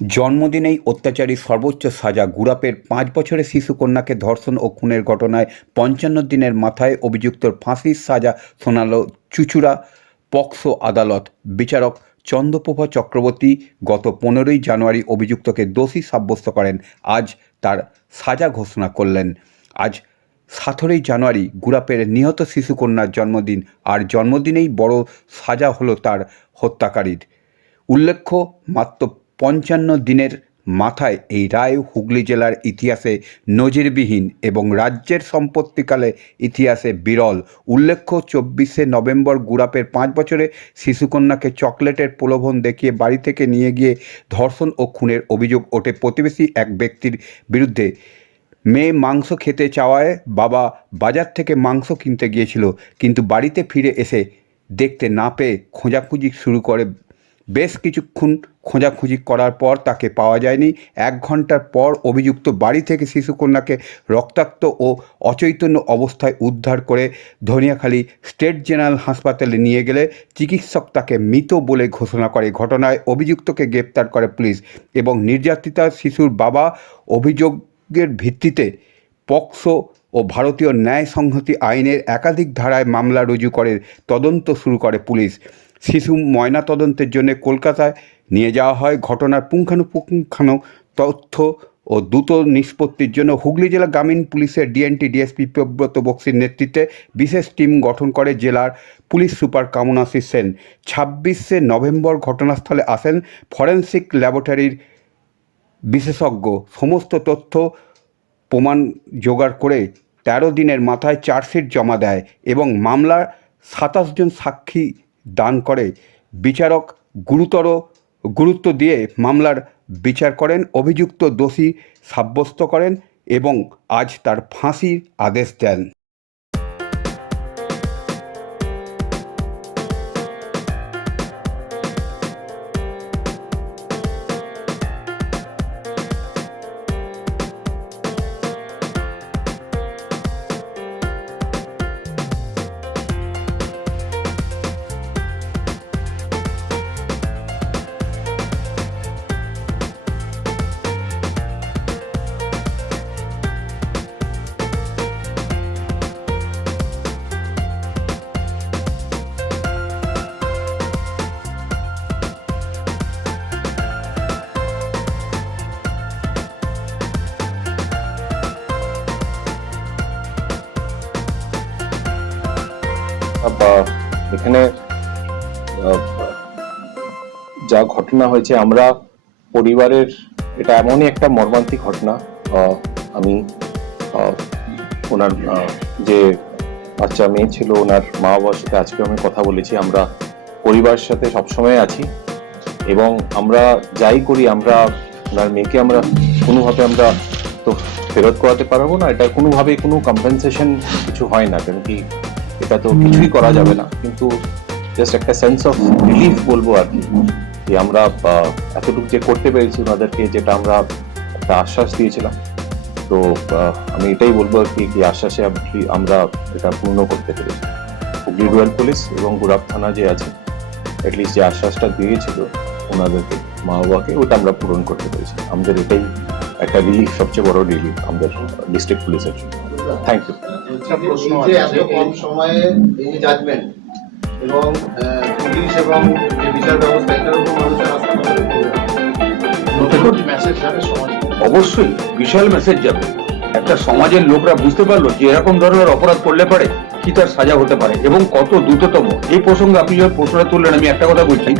জন্মদিনেই অত্যাচারী সর্বোচ্চ সাজা গুড়াপের পাঁচ বছরের শিশুকন্যাকে ধর্ষণ ও খুনের ঘটনায় পঞ্চান্ন দিনের মাথায় অভিযুক্তর ফাঁসির সাজা শোনাল চুচুড়া পক্সো আদালত। বিচারক চন্দ্রপ্রভা চক্রবর্তী গত পনেরোই জানুয়ারি অভিযুক্তকে দোষী সাব্যস্ত করেন। আজ তার সাজা ঘোষণা করলেন। আজ সতেরোই জানুয়ারি গুড়াপের নিহত শিশুকন্যার জন্মদিন। আর জন্মদিনেই বড় সাজা হলো তার হত্যাকারীর। উল্লেখ্য, মাত্র পঞ্চান্ন দিনের মাথায় এই রায় হুগলি জেলার ইতিহাসে নজিরবিহীন এবং রাজ্যের সম্পত্তিকালে ইতিহাসে বিরল। উল্লেখ্য, চব্বিশে নভেম্বর গুড়াপের পাঁচ বছরে শিশুকন্যাকে চকলেটের প্রলোভন দেখিয়ে বাড়ি থেকে নিয়ে গিয়ে ধর্ষণ ও খুনের অভিযোগ ওঠে প্রতিবেশী এক ব্যক্তির বিরুদ্ধে। মেয়ে মাংস খেতে চাওয়ায় বাবা বাজার থেকে মাংস কিনতে গিয়েছিল, কিন্তু বাড়িতে ফিরে এসে দেখতে না পেয়ে খোঁজাখুঁজি শুরু করে। বেশ কিছুক্ষণ খোঁজাখুঁজি করার পর তাকে পাওয়া যায়নি। এক ঘণ্টার পর অভিযুক্ত বাড়ি থেকে শিশুকন্যাকে রক্তাক্ত ও অচৈতন্য অবস্থায় উদ্ধার করে ধনিয়াখালী স্টেট জেনারেল হাসপাতালে নিয়ে গেলে চিকিৎসক তাকে মৃত বলে ঘোষণা করে। ঘটনায় অভিযুক্তকে গ্রেপ্তার করে পুলিশ এবং নির্যাতিতা শিশুর বাবা অভিযোগের ভিত্তিতে পক্সো ও ভারতীয় ন্যায় সংহতি আইনের একাধিক ধারায় মামলা রুজু করে তদন্ত শুরু করে পুলিশ। শিশু ময়না তদন্তের জন্য কলকাতায় নিয়ে যাওয়া হয়। ঘটনার পুঙ্খানুপুঙ্খানু তথ্য ও দ্রুত নিষ্পত্তির জন্য হুগলি জেলা গ্রামীণ পুলিশের ডিএনটি ডিএসপি প্রব্রত বক্সির নেতৃত্বে বিশেষ টিম গঠন করে জেলার পুলিশ সুপার কামনাশী সেন। ছাব্বিশে নভেম্বর ঘটনাস্থলে আসেন ফরেন্সিক ল্যাবরেটরির বিশেষজ্ঞ। সমস্ত তথ্য প্রমাণ জোগাড় করে তেরো দিনের মাথায় চার্জশিট জমা দেয় এবং মামলার সাতাশ জন সাক্ষী দান করে। বিচারক গুরুতর গুরুত্ব দিয়ে মামলার বিচার করেন, অভিযুক্ত দোষী সাব্যস্ত করেন এবং আজ তার ফাঁসির আদেশ দেন। এখানে যা ঘটনা হয়েছে, আমরা পরিবারের, এটা এমনই একটা মর্মান্তিক ঘটনা আমি ওনার যে বাচ্চা মেয়ে ছিল, ওনার মা বাবার সাথে আজকে আমি কথা বলেছি, আমরা পরিবারের সাথে সবসময় আছি এবং আমরা যাই করি, আমরা ওনার মেয়েকে আমরা কোনোভাবে আমরা তো ফেরত করাতে পারব না, এটা কোনোভাবে কোনো কম্পেনসেশন কিছু হয় না, কারণ কি এটা তো কিছুই করা যাবে না। কিন্তু জাস্ট একটা সেন্স অফ রিলিফ বলব আর কি। যে আমরা এতটুকু যে করতে পেরেছি ওনাদেরকে, যেটা আমরা একটা আশ্বাস দিয়েছিলাম। তো আমি এটাই বলব আর কি আশ্বাসে আমরা এটা পূর্ণ করতে পেরেছি। হুগলি রুরাল পুলিশ এবং গুরাব থানা যে আছে অ্যাটলিস্ট যে আশ্বাসটা দিয়েছিল ওনাদেরকে, মা বাবাকে, ওটা আমরা পূরণ করতে পেরেছি। আমাদের এটাই একটা রিলিফ সবচেয়ে বড় রিলিফ আমাদের ডিস্ট্রিক্ট পুলিশের জন্য। থ্যাংক ইউ একটা প্রশ্ন আছে এত কম সময়ে এই জাজমেন্ট এবং পুলিশ এবং যে বিচার ব্যবস্থা এটার উপর মানুষের আস্থা মেসেজ যাবে সমাজে? অবশ্যই বিশাল মেসেজ যাবে। একটা সমাজের লোকরা বুঝতে পারল যে এরকম ধরনের অপরাধ করলে পারে কি তার সাজা হতে পারে এবং কত দ্রুততম। এই প্রসঙ্গে আপনি যখন প্রশ্নটা তুললেন আমি একটা কথা বলছি।